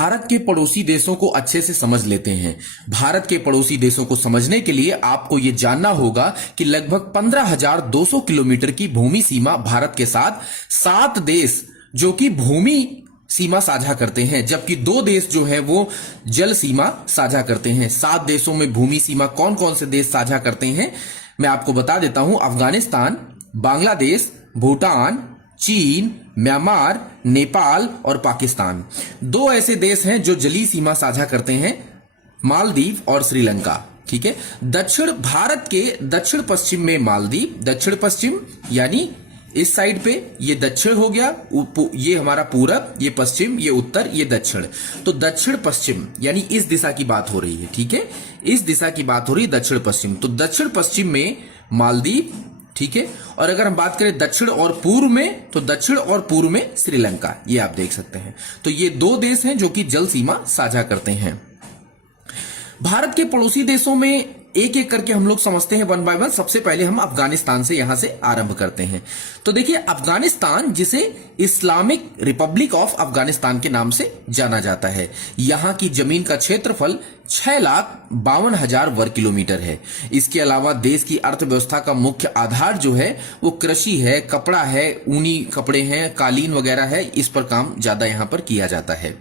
भारत के पड़ोसी देशों को अच्छे से समझ लेते हैं। भारत के पड़ोसी देशों को समझने के लिए आपको यह जानना होगा कि लगभग 15,200 किलोमीटर की भूमि सीमा भारत के साथ 7 देश जो कि भूमि सीमा साझा करते हैं, जबकि 2 देश जो है वो जल सीमा साझा करते हैं। 7 देशों में भूमि सीमा कौन कौन से देश साझा करते हैं मैं आपको बता देता हूं। अफगानिस्तान, बांग्लादेश, भूटान, चीन, म्यांमार, नेपाल और पाकिस्तान। 2 ऐसे देश हैं जो जलीय सीमा साझा करते हैं, मालदीव और श्रीलंका। ठीक है। दक्षिण भारत के दक्षिण पश्चिम में मालदीव, दक्षिण पश्चिम यानी इस साइड पे ये दक्षिण हो गया, ये हमारा पूरब, ये पश्चिम, ये उत्तर, ये दक्षिण। तो दक्षिण पश्चिम यानी इस दिशा की बात हो रही है। ठीक है, इस दिशा की बात हो रही है दक्षिण पश्चिम। तो दक्षिण पश्चिम में मालदीव, ठीक है। और अगर हम बात करें दक्षिण और पूर्व में, तो दक्षिण और पूर्व में श्रीलंका, ये आप देख सकते हैं। तो ये 2 देश हैं जो कि जल सीमा साझा करते हैं। भारत के पड़ोसी देशों में एक एक करके हम लोग समझते हैं वन बाय वन। सबसे पहले हम अफगानिस्तान से यहां से आरंभ करते हैं। तो देखिए, अफगानिस्तान जिसे इस्लामिक रिपब्लिक ऑफ अफगानिस्तान के नाम से जाना जाता है, यहां की जमीन का क्षेत्रफल 6,52,000 वर्ग किलोमीटर है। इसके अलावा देश की अर्थव्यवस्था का मुख्य आधार जो है वो कृषि है, कपड़ा है, ऊनी कपड़े हैं, कालीन वगैरह है, इस पर काम ज्यादा यहां पर किया जाता है।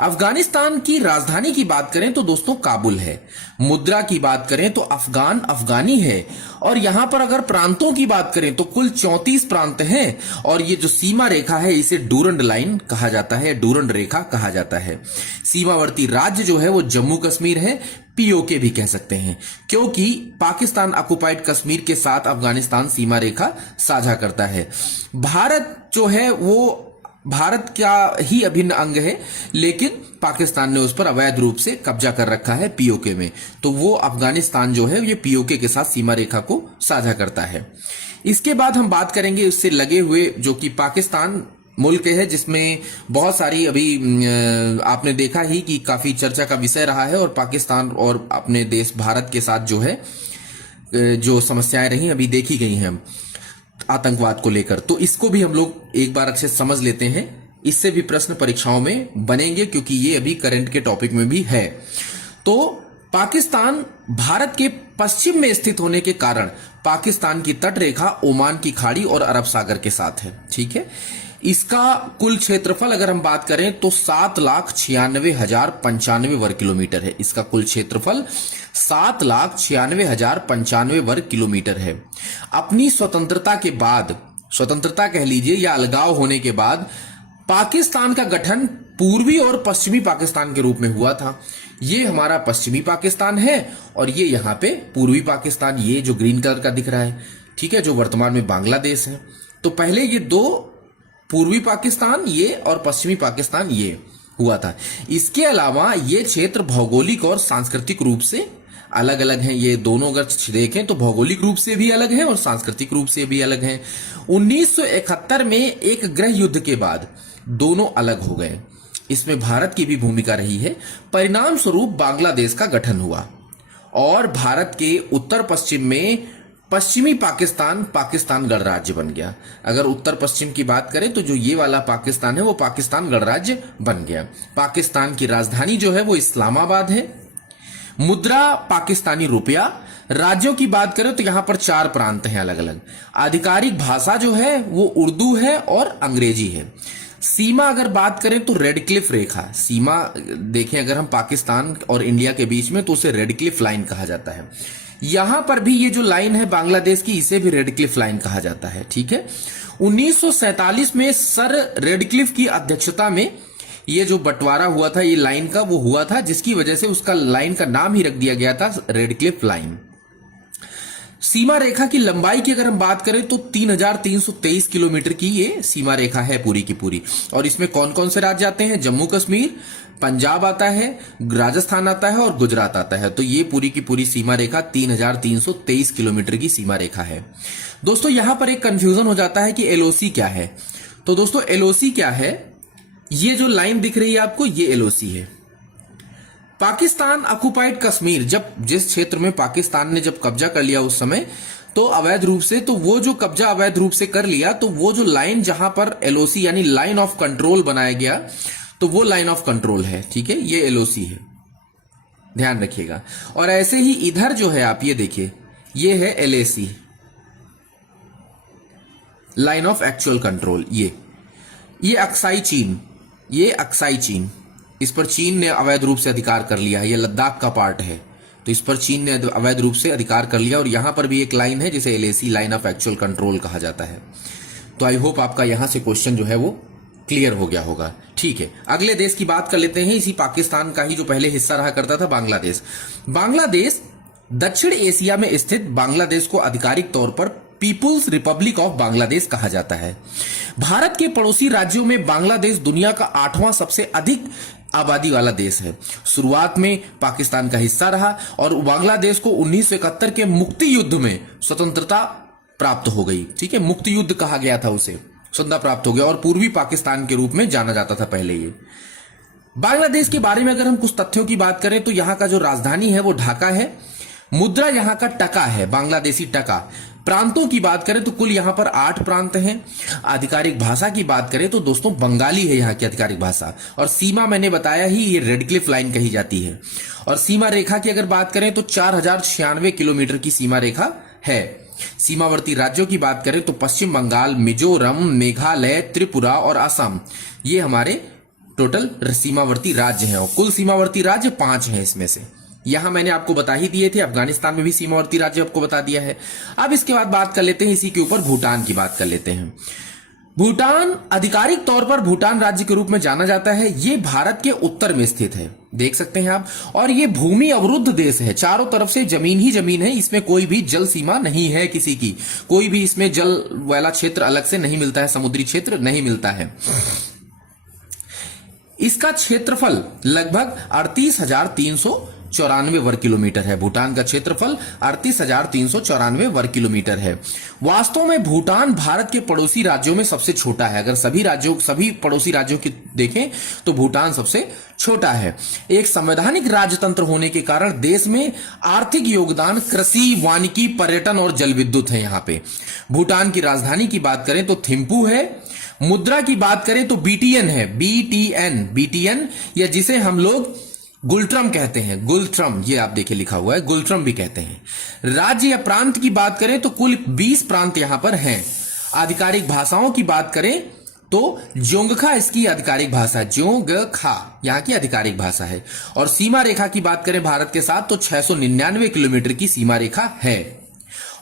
अफगानिस्तान की राजधानी की बात करें तो दोस्तों काबुल है। मुद्रा की बात करें तो अफगान अफगानी है। और यहां पर अगर प्रांतों की बात करें तो कुल 34 प्रांत हैं। और ये जो सीमा रेखा है इसे डूरंड लाइन कहा जाता है, डूरंड रेखा कहा जाता है। सीमावर्ती राज्य जो है वो जम्मू कश्मीर है, पीओके भी कह सकते हैं, क्योंकि पाकिस्तान ऑक्युपाइड कश्मीर के साथ अफगानिस्तान सीमा रेखा साझा करता है। भारत जो है वो भारत का ही अभिन्न अंग है, लेकिन पाकिस्तान ने उस पर अवैध रूप से कब्जा कर रखा है पीओके में। तो वो अफगानिस्तान जो है ये पीओके के साथ सीमा रेखा को साझा करता है। इसके बाद हम बात करेंगे उससे लगे हुए जो कि पाकिस्तान मुल्क है, जिसमें बहुत सारी अभी आपने देखा ही कि काफी चर्चा का विषय रहा है। और पाकिस्तान और अपने देश भारत के साथ जो है जो समस्याएं रही अभी देखी गई हैं आतंकवाद को लेकर। तो इसको भी हम लोग एक बार अच्छे समझ लेते हैं, इससे भी प्रश्न परीक्षाओं में बनेंगे क्योंकि ये अभी करंट के टॉपिक में भी है। तो पाकिस्तान भारत के पश्चिम में स्थित होने के कारण पाकिस्तान की तट रेखा ओमान की खाड़ी और अरब सागर के साथ है। ठीक है। इसका कुल क्षेत्रफल अगर हम बात करें तो 7,96,095 वर्ग किलोमीटर है। इसका कुल क्षेत्रफल 7,96,095 वर्ग किलोमीटर है। अपनी स्वतंत्रता के बाद, स्वतंत्रता कह लीजिए या अलगाव होने के बाद, पाकिस्तान का गठन पूर्वी और पश्चिमी पाकिस्तान के रूप में हुआ था। ये हमारा पश्चिमी पाकिस्तान है और ये यहाँ पे पूर्वी पाकिस्तान, ये जो ग्रीन कलर का दिख रहा है, ठीक है, जो वर्तमान में बांग्लादेश है। तो पहले ये 2 पूर्वी पाकिस्तान ये और पश्चिमी पाकिस्तान ये हुआ था। इसके अलावा ये क्षेत्र भौगोलिक और सांस्कृतिक रूप से अलग अलग हैं। ये दोनों अगर देखें तो भौगोलिक रूप से भी अलग हैं और सांस्कृतिक रूप से भी अलग हैं। 1971 में एक गृह युद्ध के बाद दोनों अलग हो गए। इसमें भारत की भी भूमिका रही है। परिणाम स्वरूप बांग्लादेश का गठन हुआ और भारत के उत्तर पश्चिम में पश्चिमी पाकिस्तान पाकिस्तान गणराज्य बन गया। अगर उत्तर पश्चिम की बात करें तो जो ये वाला पाकिस्तान है वो पाकिस्तान गणराज्य बन गया। पाकिस्तान की राजधानी जो है वो इस्लामाबाद है। मुद्रा पाकिस्तानी रुपया। राज्यों की बात करें तो यहां पर 4 प्रांत हैं अलग अलग। आधिकारिक भाषा जो है वो उर्दू है और अंग्रेजी है। सीमा अगर बात करें तो रेड क्लिफ रेखा, सीमा देखें अगर हम पाकिस्तान और इंडिया के बीच में तो उसे रेड क्लिफ लाइन कहा जाता है। यहां पर भी ये जो लाइन है बांग्लादेश की, इसे भी रेड क्लिफ लाइन कहा जाता है। ठीक है। 1947 में सर रेडक्लिफ की अध्यक्षता में ये जो बंटवारा हुआ था ये लाइन का, वो हुआ था, जिसकी वजह से उसका लाइन का नाम ही रख दिया गया था रेडक्लिफ लाइन। सीमा रेखा की लंबाई की अगर हम बात करें तो 3,323 किलोमीटर की ये सीमा रेखा है पूरी की पूरी। और इसमें कौन कौन से राज्य आते हैं? जम्मू कश्मीर, पंजाब आता है, राजस्थान आता है और गुजरात आता है। तो ये पूरी की पूरी सीमा रेखा 3,323 किलोमीटर की सीमा रेखा है। दोस्तों यहां पर एक कंफ्यूजन हो जाता है कि एलओसी क्या है। तो दोस्तों एलओसी क्या है? ये जो लाइन दिख रही है आपको, ये एलओसी है। पाकिस्तान ऑक्युपाइड कश्मीर, जब जिस क्षेत्र में पाकिस्तान ने जब कब्जा कर लिया उस समय तो अवैध रूप से, तो वो जो कब्जा अवैध रूप से कर लिया, तो वो जो लाइन जहां पर एलओसी यानी लाइन ऑफ कंट्रोल बनाया गया, तो वो लाइन ऑफ कंट्रोल है, ठीक है, ये एलओसी है, ध्यान रखिएगा। और ऐसे ही इधर जो है आप ये देखिए, ये है LAC, line of actual control. ये अक्साई चीन, ये अक्साई चीन, इस पर चीन ने अवैध रूप से अधिकार कर लिया है, ये लद्दाख का पार्ट है, तो इस पर चीन ने अवैध रूप से अधिकार कर लिया। और यहां पर भी एक लाइन है जिसे LAC, line of actual control कहा जाता है। तो आई होप आपका यहां से क्वेश्चन जो है वो क्लियर हो गया होगा। ठीक है, अगले देश की बात कर लेते हैं, इसी पाकिस्तान का ही जो पहले हिस्सा रहा करता था, बांग्लादेश। बांग्लादेश दक्षिण एशिया में स्थित बांग्लादेश को आधिकारिक तौर पर पीपुल्स रिपब्लिक ऑफ बांग्लादेश कहा जाता है। भारत के पड़ोसी राज्यों में बांग्लादेश दुनिया का 8वां सबसे अधिक आबादी वाला देश है। शुरुआत में पाकिस्तान का हिस्सा रहा और बांग्लादेश को 1971 के मुक्ति युद्ध में स्वतंत्रता प्राप्त हो गई। ठीक है, मुक्ति युद्ध कहा गया था उसे, स्वतंत्रता प्राप्त हो गया और पूर्वी पाकिस्तान के रूप में जाना जाता था पहले ये। बांग्लादेश के बारे में अगर हम कुछ तथ्यों की बात करें तो यहां का जो राजधानी है वो ढाका है। मुद्रा यहां का टका है, बांग्लादेशी टका। प्रांतों की बात करें तो कुल यहां पर 8 प्रांत हैं। आधिकारिक भाषा की बात करें तो दोस्तों बंगाली है यहां की आधिकारिक भाषा। और सीमा मैंने बताया ही, ये रेड क्लिफ लाइन कही जाती है। और सीमा रेखा की अगर बात करें तो 4096 किलोमीटर की सीमा रेखा है। सीमावर्ती राज्यों की बात करें तो पश्चिम बंगाल, मिजोरम, मेघालय, त्रिपुरा और असम, ये हमारे टोटल सीमावर्ती राज्य हैं। और कुल सीमावर्ती राज्य 5 हैं इसमें से। यहां मैंने आपको बता ही दिए थे, अफगानिस्तान में भी सीमावर्ती राज्य आपको बता दिया है। अब इसके बाद बात कर लेते हैं, इसी के ऊपर भूटान की बात कर लेते हैं। भूटान आधिकारिक तौर पर भूटान राज्य के रूप में जाना जाता है। ये भारत के उत्तर में स्थित है, देख सकते हैं आप। और ये भूमि अवरुद्ध देश है, चारों तरफ से जमीन ही जमीन है, इसमें कोई भी जल सीमा नहीं है किसी की, कोई भी इसमें जल वाला क्षेत्र अलग से नहीं मिलता है, समुद्री क्षेत्र नहीं मिलता है। इसका क्षेत्रफल लगभग 38,394 वर्ग किलोमीटर है। भूटान का क्षेत्रफल 38,394 वर्ग किलोमीटर है। वास्तव में भूटान भारत के पड़ोसी राज्यों में सबसे छोटा है। अगर सभी पड़ोसी राज्यों की देखें तो भूटान सबसे छोटा है। एक संवैधानिक राजतंत्र होने के कारण देश में आर्थिक योगदान कृषि, वानिकी, पर्यटन और जल विद्युत है। यहां पे भूटान की राजधानी की बात करें तो थिम्पू है। मुद्रा की बात करें तो बीटीएन है, बीटीएन, या जिसे हम लोग गुलट्रम कहते हैं, गुलट्रम, ये आप देखिए लिखा हुआ है, गुलट्रम भी कहते हैं। राज्य या प्रांत की बात करें तो कुल 20 प्रांत यहां पर हैं। आधिकारिक भाषाओं की बात करें तो जोंगखा इसकी आधिकारिक भाषा है, जोंगखा यहां की आधिकारिक भाषा है। और सीमा रेखा की बात करें भारत के साथ तो 699 किलोमीटर की सीमा रेखा है।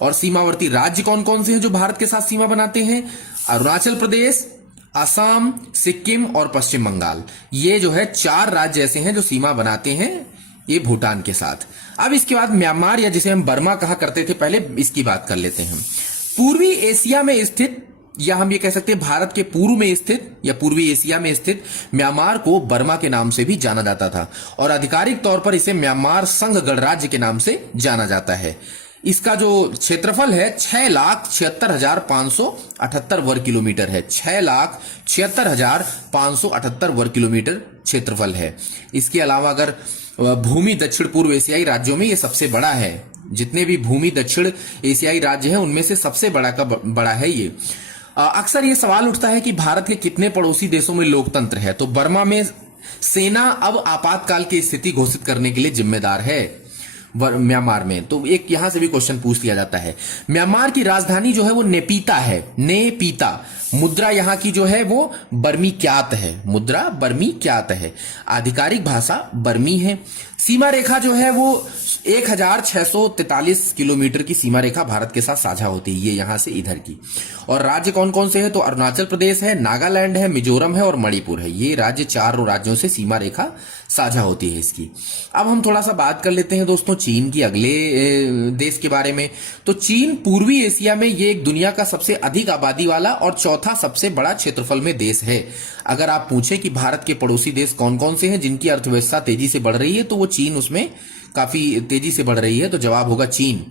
और सीमावर्ती राज्य कौन कौन से हैं जो भारत के साथ सीमा बनाते हैं? अरुणाचल प्रदेश, असम, सिक्किम और पश्चिम बंगाल, ये जो है 4 राज्य ऐसे हैं जो सीमा बनाते हैं ये भूटान के साथ। अब इसके बाद म्यांमार, या जिसे हम बर्मा कहा करते थे पहले, इसकी बात कर लेते हैं। पूर्वी एशिया में स्थित, या हम ये कह सकते हैं भारत के पूर्व में स्थित या पूर्वी एशिया में स्थित म्यांमार को बर्मा के नाम से भी जाना जाता था। और आधिकारिक तौर पर इसे म्यांमार संघ गणराज्य के नाम से जाना जाता है। इसका जो क्षेत्रफल है 6,76,578 वर्ग किलोमीटर है। 6,76,578 वर्ग किलोमीटर क्षेत्रफल है। इसके अलावा अगर भूमि दक्षिण पूर्व एशियाई राज्यों में ये सबसे बड़ा है। जितने भी भूमि दक्षिण एशियाई राज्य हैं उनमें से सबसे बड़ा है ये। अक्सर ये सवाल उठता है कि भारत के कितने पड़ोसी देशों में लोकतंत्र है, तो बर्मा में सेना अब आपातकाल की स्थिति घोषित करने के लिए जिम्मेदार है। म्यांमार में तो एक यहां से भी क्वेश्चन पूछ लिया जाता है। म्यांमार की राजधानी जो है वो नेपीता है, नेपीता। मुद्रा यहां की जो है वो बर्मी क्यात है, मुद्रा बर्मी क्यात है। आधिकारिक भाषा बर्मी है। सीमा रेखा जो है वो 1643 किलोमीटर की सीमा रेखा भारत के साथ साझा होती है, ये यहां से इधर की। और राज्य कौन कौन से हैं तो अरुणाचल प्रदेश है, नागालैंड है, मिजोरम है और मणिपुर है। ये राज्य 4 राज्यों से सीमा रेखा साझा होती है इसकी। अब हम थोड़ा सा बात कर लेते हैं दोस्तों चीन की, अगले देश के बारे में। तो चीन पूर्वी एशिया में ये एक दुनिया का सबसे अधिक आबादी वाला और चौथा सबसे बड़ा क्षेत्रफल में देश है। अगर आप पूछें कि भारत के पड़ोसी देश कौन कौन से हैं जिनकी अर्थव्यवस्था तेजी से बढ़ रही है तो वो चीन उसमें काफी तेजी से बढ़ रही है, तो जवाब होगा चीन।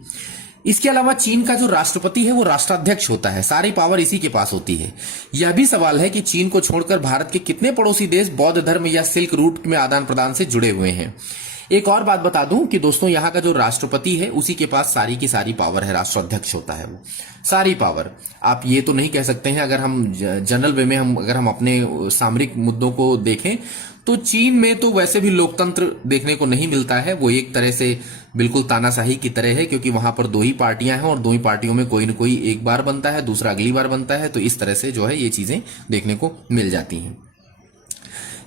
इसके अलावा चीन का जो राष्ट्रपति है वो राष्ट्राध्यक्ष होता है, सारी पावर इसी के पास होती है। यह भी सवाल है कि चीन को छोड़कर भारत के कितने पड़ोसी देश बौद्ध धर्म या सिल्क रूट में आदान प्रदान से जुड़े हुए हैं। एक और बात बता दूं कि दोस्तों यहाँ का जो राष्ट्रपति है उसी के पास सारी की सारी पावर है, राष्ट्राध्यक्ष होता है वो, सारी पावर। आप ये तो नहीं कह सकते हैं, अगर हम जनरल वे में अगर हम अपने सामरिक मुद्दों को देखें तो चीन में तो वैसे भी लोकतंत्र देखने को नहीं मिलता है, वो एक तरह से बिल्कुल तानाशाही की तरह है, क्योंकि वहां पर दो ही पार्टियां हैं और दो ही पार्टियों में कोई न कोई एक बार बनता है, दूसरा अगली बार बनता है, तो इस तरह से जो है ये चीजें देखने को मिल जाती हैं।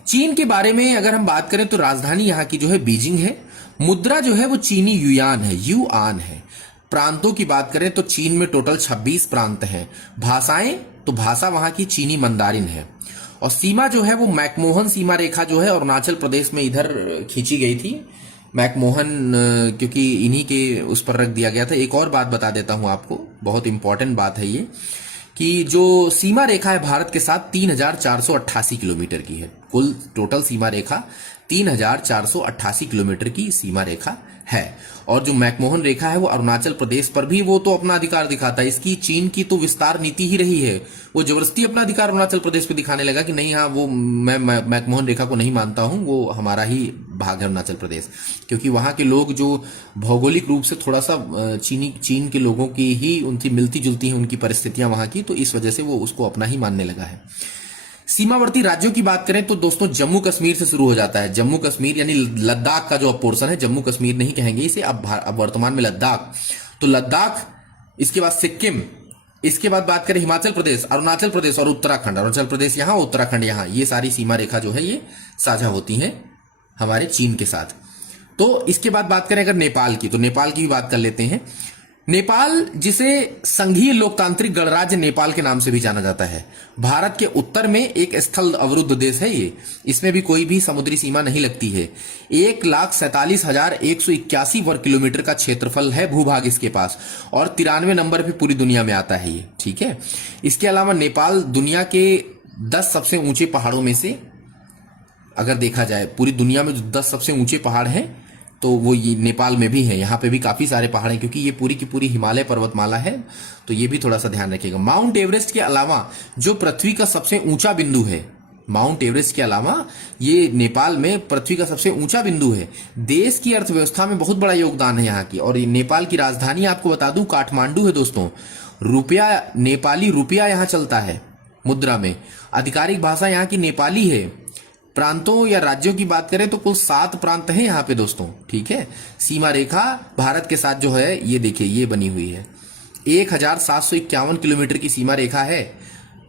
चीन के बारे में अगर हम बात करें तो राजधानी यहाँ की जो है बीजिंग है। मुद्रा जो है वो चीनी युआन है। प्रांतों की बात करें तो चीन में टोटल 26 प्रांत हैं। भाषाएं तो भाषा वहां की चीनी मंदारिन है। और सीमा जो है वो मैकमोहन सीमा रेखा जो है अरुणाचल प्रदेश में इधर खींची गई थी। मैकमोहन क्योंकि इन्हीं के उस पर रख दिया गया था। एक और बात बता देता हूं आपको, बहुत इंपॉर्टेंट बात है ये, कि जो सीमा रेखा है भारत के साथ 3488 किलोमीटर की है। कुल टोटल सीमा रेखा 3488 किलोमीटर की सीमा रेखा है। और जो मैकमोहन रेखा है वो अरुणाचल प्रदेश पर भी वो तो अपना अधिकार दिखाता है। इसकी चीन की तो विस्तार नीति ही रही है, वो जबरदस्ती अपना अधिकार अरुणाचल प्रदेश पे दिखाने लगा कि नहीं, हाँ वो मैं मैकमोहन रेखा को नहीं मानता हूं, वो हमारा ही भाग है अरुणाचल प्रदेश। क्योंकि वहां के लोग जो भौगोलिक रूप से थोड़ा सा चीन के लोगों की ही उनकी मिलती जुलती है उनकी परिस्थितियां वहां की, तो इस वजह से वो उसको अपना ही मानने लगा है। सीमावर्ती राज्यों की बात करें तो दोस्तों जम्मू कश्मीर से शुरू हो जाता है। जम्मू कश्मीर यानी लद्दाख का जो पोर्शन है, जम्मू कश्मीर नहीं कहेंगे इसे अब वर्तमान में लद्दाख, तो लद्दाख, इसके बाद सिक्किम, इसके बाद बात करें हिमाचल प्रदेश, अरुणाचल प्रदेश और उत्तराखंड। अरुणाचल प्रदेश यहां, उत्तराखंड यहां, ये सारी सीमा रेखा जो है ये साझा होती है हमारे चीन के साथ। तो इसके बाद बात करें अगर नेपाल की, तो नेपाल की भी बात कर लेते हैं। नेपाल, जिसे संघीय लोकतांत्रिक गणराज्य नेपाल के नाम से भी जाना जाता है, भारत के उत्तर में एक स्थल अवरुद्ध देश है ये। इसमें भी कोई भी समुद्री सीमा नहीं लगती है। 1,47,181 वर्ग किलोमीटर का क्षेत्रफल है भूभाग इसके पास, और 93 नंबर पे पूरी दुनिया में आता है ये, ठीक है। इसके अलावा नेपाल दुनिया के 10 सबसे ऊंचे पहाड़ों में से, अगर देखा जाए पूरी दुनिया में जो 10 सबसे ऊंचे पहाड़ हैं तो वो ये नेपाल में भी है। यहाँ पे भी काफी सारे पहाड़ हैं, क्योंकि ये पूरी की पूरी हिमालय पर्वतमाला है, तो ये भी थोड़ा सा ध्यान रखिएगा। माउंट एवरेस्ट के अलावा जो पृथ्वी का सबसे ऊंचा बिंदु है, माउंट एवरेस्ट के अलावा ये नेपाल में पृथ्वी का सबसे ऊंचा बिंदु है। देश की अर्थव्यवस्था में बहुत बड़ा योगदान है यहाँ की। और नेपाल की राजधानी आपको बता दूं काठमांडू है दोस्तों। रुपया, नेपाली रुपया यहाँ चलता है मुद्रा में। आधिकारिक भाषा यहाँ की नेपाली है। प्रांतों या राज्यों की बात करें तो कुल 7 प्रांत हैं यहाँ पे दोस्तों, ठीक है। सीमा रेखा भारत के साथ जो है ये देखिए ये बनी हुई है, 1751 किलोमीटर की सीमा रेखा है।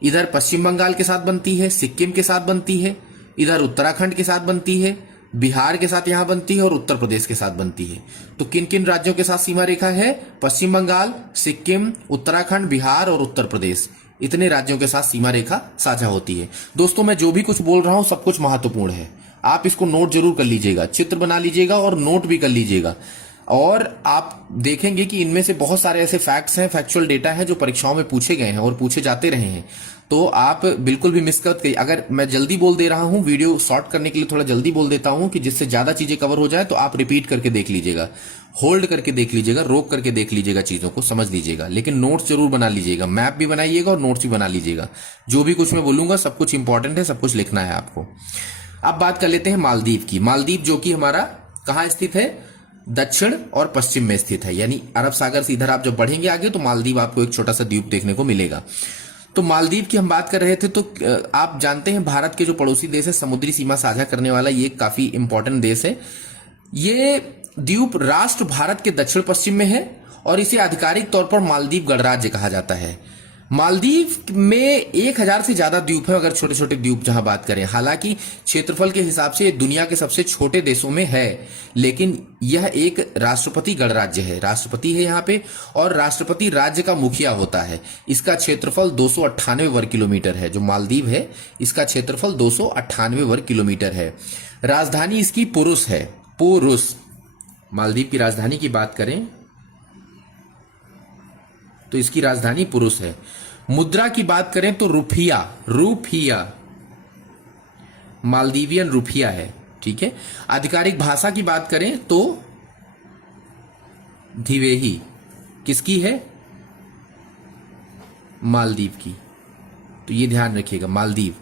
इधर पश्चिम बंगाल के साथ बनती है, सिक्किम के साथ बनती है, इधर उत्तराखंड के साथ बनती है, बिहार के साथ यहां बनती है और उत्तर प्रदेश के साथ बनती है। तो किन किन राज्यों के साथ सीमा रेखा है? पश्चिम बंगाल, सिक्किम, उत्तराखंड, बिहार और उत्तर प्रदेश, इतने राज्यों के साथ सीमा रेखा साझा होती है। दोस्तों मैं जो भी कुछ बोल रहा हूं सब कुछ महत्वपूर्ण है, आप इसको नोट जरूर कर लीजिएगा, चित्र बना लीजिएगा और नोट भी कर लीजिएगा। और आप देखेंगे कि इनमें से बहुत सारे ऐसे फैक्ट्स हैं, फैक्चुअल डेटा है जो परीक्षाओं में पूछे गए हैं और पूछे जाते रहे हैं, तो आप बिल्कुल भी मिस करते। अगर मैं जल्दी बोल दे रहा हूं, वीडियो शॉर्ट करने के लिए थोड़ा जल्दी बोल देता हूं कि जिससे ज्यादा चीजें कवर हो जाए, तो आप रिपीट करके देख लीजिएगा, होल्ड करके देख लीजिएगा, रोक करके देख लीजिएगा, चीजों को समझ लीजिएगा। लेकिन नोट्स जरूर बना लीजिएगा, मैप भी बनाइएगा और नोट्स भी बना लीजिएगा। जो भी कुछ मैं बोलूंगा सब कुछ इंपॉर्टेंट है, सब कुछ लिखना है आपको। अब बात कर लेते हैं मालदीव की। मालदीव जो कि हमारा कहाँ स्थित है? दक्षिण और पश्चिम में स्थित है, यानी अरब सागर से इधर आप जब बढ़ेंगे आगे तो मालदीव आपको एक छोटा सा द्वीप देखने को मिलेगा। तो मालदीव की हम बात कर रहे थे, तो आप जानते हैं भारत के जो पड़ोसी देश है, समुद्री सीमा साझा करने वाला ये काफी इंपॉर्टेंट देश है। ये द्वीप राष्ट्र भारत के दक्षिण पश्चिम में है और इसे आधिकारिक तौर पर मालदीव गणराज्य कहा जाता है। मालदीव में 1000 से ज्यादा द्वीप है, अगर छोटे छोटे द्वीप जहां बात करें। हालांकि क्षेत्रफल के हिसाब से दुनिया के सबसे छोटे देशों में है, लेकिन यह एक राष्ट्रपति गणराज्य है, राष्ट्रपति है यहाँ पे, और राष्ट्रपति राज्य का मुखिया होता है। इसका क्षेत्रफल 298 वर्ग किलोमीटर है। जो मालदीव है इसका क्षेत्रफल 298 वर्ग किलोमीटर है। राजधानी इसकी पुरुष है, पुरुष। मालदीव की राजधानी की बात करें तो इसकी राजधानी पुरुष है। मुद्रा की बात करें तो रुपया, रुपया मालदीवियन रुपया है, ठीक है। आधिकारिक भाषा की बात करें तो धिवेही किसकी है? मालदीव की, तो ये ध्यान रखिएगा, मालदीव।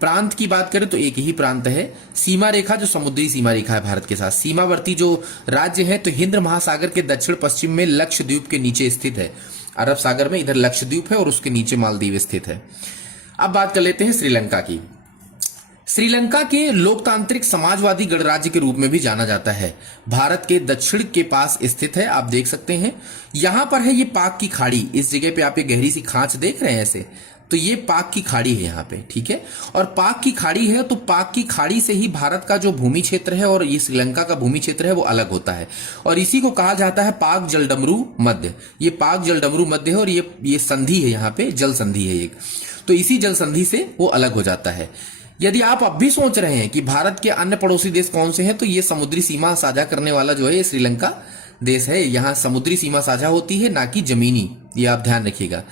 प्रांत की बात करें तो एक ही प्रांत है। सीमा रेखा जो समुद्री सीमा रेखा है भारत के साथ। सीमावर्ती जो राज्य है तो हिंद महासागर के दक्षिण पश्चिम में लक्षद्वीप के नीचे स्थित है। अरब सागर में इधर लक्षद्वीप है और उसके नीचे मालदीव स्थित है। अब बात कर लेते हैं श्रीलंका की। श्रीलंका के लोकतांत्रिक समाजवादी गणराज्य के रूप में भी जाना जाता है। भारत के दक्षिण के पास स्थित है, आप देख सकते हैं। यहां पर है ये पाक की खाड़ी, इस जगह पे आप ये गहरी सी खांच देख रहे हैं ऐसे, तो ये पाक की खाड़ी है यहाँ पे, ठीक है। और पाक की खाड़ी है तो पाक की खाड़ी से ही भारत का जो भूमि क्षेत्र है और ये श्रीलंका का भूमि क्षेत्र है वो अलग होता है, और इसी को कहा जाता है पाक जलडमरू मध्य। ये पाक जलडमरू मध्य है और ये संधि है, यहाँ पे जल संधि है एक, तो इसी जल संधि से वो अलग हो जाता है। यदि आप अब भी सोच रहे हैं कि भारत के अन्य पड़ोसी देश कौन से हैं, तो ये समुद्री सीमा साझा करने वाला जो है ये श्रीलंका देश है। यहां समुद्री सीमा साझा होती है, ना कि जमीनी, ये आप ध्यान रखिएगा।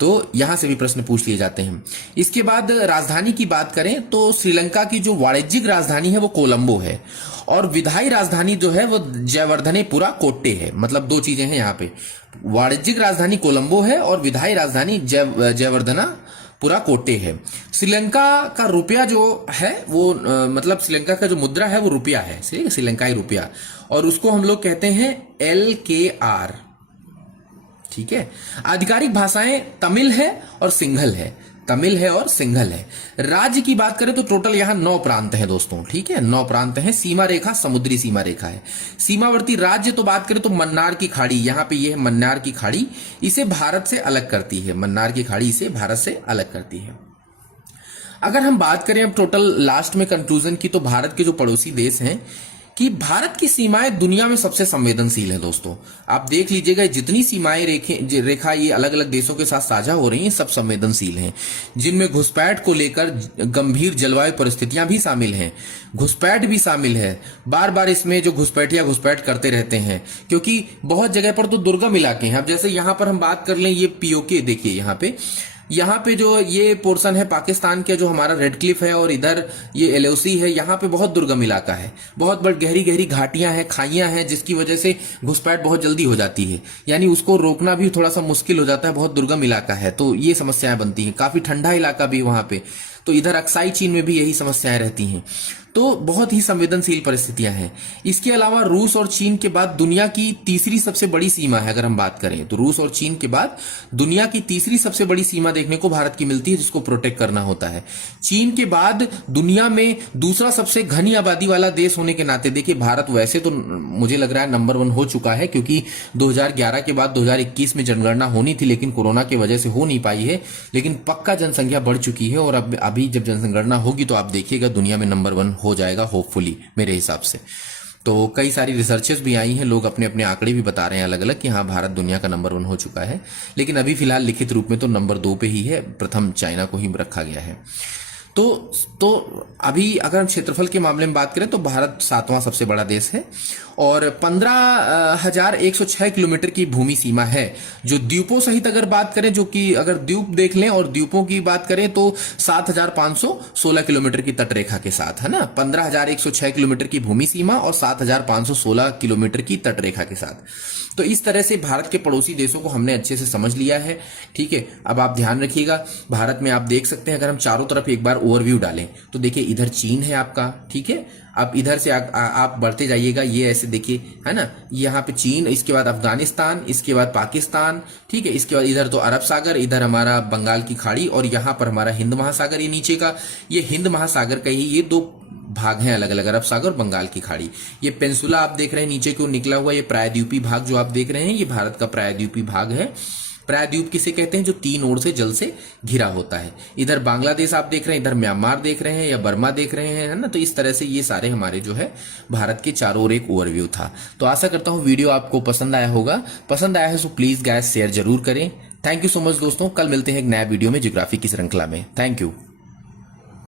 तो यहां से भी प्रश्न पूछ लिए जाते हैं। इसके बाद राजधानी की बात करें तो श्रीलंका की जो वाणिज्यिक राजधानी है वो कोलंबो है, और विधायी राजधानी जो है वो जयवर्धनेपुरा कोट्टे है। मतलब दो चीजें हैं यहाँ पे, वाणिज्यिक राजधानी कोलंबो है और विधायी राजधानी जयवर्धनेपुरा कोट्टे है। श्रीलंका का रुपया जो है वो मतलब श्रीलंका का जो मुद्रा है वो रुपया है, श्रीलंकाई रुपया, और उसको हम लोग कहते हैं LKR, ठीक है। आधिकारिक भाषाएं तमिल है और सिंघल है, तमिल है और सिंघल है। राज्य की बात करें तो टोटल यहां 9 प्रांत हैं दोस्तों, ठीक है, 9 प्रांत हैं। सीमा रेखा समुद्री सीमा रेखा है। सीमावर्ती राज्य तो बात करें तो मन्नार की खाड़ी, यहां पे ये है मन्नार की खाड़ी, इसे भारत से अलग करती है, मन्नार की खाड़ी इसे भारत से अलग करती है। अगर हम बात करें अब टोटल लास्ट में कंक्लूजन की, तो भारत के जो पड़ोसी देश हैं कि भारत की सीमाएं दुनिया में सबसे संवेदनशील है दोस्तों। आप देख लीजिएगा जितनी सीमाएं रेखा ये अलग अलग देशों के साथ साझा हो रही हैं, सब संवेदनशील हैं, जिनमें घुसपैठ को लेकर गंभीर जलवायु परिस्थितियां भी शामिल हैं, घुसपैठ भी शामिल है। बार बार इसमें जो घुसपैठ करते रहते हैं, क्योंकि बहुत जगह पर तो दुर्गम इलाके हैं। अब जैसे यहां पर हम बात कर लें, ये POK देखिए, यहाँ पे जो ये पोर्शन है पाकिस्तान के, जो हमारा रेड क्लिफ है, और इधर ये LOC है, यहाँ पे बहुत दुर्गम इलाका है, बहुत बड़ी गहरी गहरी घाटियां हैं, खाइयां हैं, जिसकी वजह से घुसपैठ बहुत जल्दी हो जाती है, यानी उसको रोकना भी थोड़ा सा मुश्किल हो जाता है, बहुत दुर्गम इलाका है, तो ये समस्याएं बनती हैं। काफी ठंडा इलाका भी वहां पे, तो इधर अक्साई चीन में भी यही समस्याएं रहती हैं, तो बहुत ही संवेदनशील परिस्थितियां हैं। इसके अलावा रूस और चीन के बाद दुनिया की तीसरी सबसे बड़ी सीमा है, अगर हम बात करें तो रूस और चीन के बाद दुनिया की तीसरी सबसे बड़ी सीमा देखने को भारत की मिलती है, जिसको प्रोटेक्ट करना होता है। चीन के बाद दुनिया में दूसरा सबसे घनी आबादी वाला देश होने के नाते देखिए, भारत वैसे तो मुझे लग रहा है नंबर 1 हो चुका है, क्योंकि 2011 के बाद 2021 में जनगणना होनी थी, लेकिन कोरोना की वजह से हो नहीं पाई है, लेकिन पक्का जनसंख्या बढ़ चुकी है, और अब अभी जब जनगणना होगी तो आप देखिएगा दुनिया में नंबर 1 हो जाएगा होपफुली, मेरे हिसाब से। तो कई सारी रिसर्चेस भी आई हैं, लोग अपने अपने आंकड़े भी बता रहे हैं अलग अलग कि हाँ भारत दुनिया का नंबर 1 हो चुका है, लेकिन अभी फिलहाल लिखित रूप में तो नंबर 2 पे ही है, प्रथम चाइना को ही रखा गया है। तो अभी अगर हम क्षेत्रफल के मामले में बात करें तो भारत 7वां सबसे बड़ा देश है, और 15,106 किलोमीटर की भूमि सीमा है। जो द्वीपों सहित अगर बात करें, जो कि अगर द्वीप देख लें और द्वीपों की बात करें तो 7,516 किलोमीटर की तटरेखा के साथ, है ना, 15,106 किलोमीटर की भूमि सीमा और 7,516 किलोमीटर की तटरेखा के साथ। तो इस तरह से भारत के पड़ोसी देशों को हमने अच्छे से समझ लिया है, ठीक है। अब आप ध्यान रखिएगा, भारत में आप देख सकते हैं, अगर हम चारों तरफ एक बार ओवरव्यू डालें तो देखिए इधर चीन है आपका, ठीक है, आप इधर से आप बढ़ते जाइएगा, ये ऐसे देखिए, है ना, यहाँ पे चीन, इसके बाद अफगानिस्तान, इसके बाद पाकिस्तान, ठीक है, इसके बाद इधर तो अरब सागर, इधर हमारा बंगाल की खाड़ी, और यहाँ पर हमारा हिंद महासागर, ये नीचे का ये हिंद महासागर का ही ये 2 भाग हैं अलग अलग, अरब सागर और बंगाल की खाड़ी। ये पेंसुला आप देख रहे हैं नीचे को निकला हुआ, ये प्रायद्वीपीय भाग जो आप देख रहे हैं, ये भारत का प्रायद्वीपीय भाग है। प्रायद्वीप किसे कहते हैं? जो 3 ओर से जल से घिरा होता है। इधर बांग्लादेश आप देख रहे हैं, इधर म्यांमार देख रहे हैं या बर्मा देख रहे हैं, है ना। तो इस तरह से ये सारे हमारे जो है भारत के चारों ओर एक ओवरव्यू था। तो आशा करता हूं वीडियो आपको पसंद आया होगा। पसंद आया है तो प्लीज गाइस शेयर जरूर करें। थैंक यू सो मच दोस्तों, कल मिलते हैं एक नया वीडियो में ज्योग्राफी की श्रृंखला में। Thank you.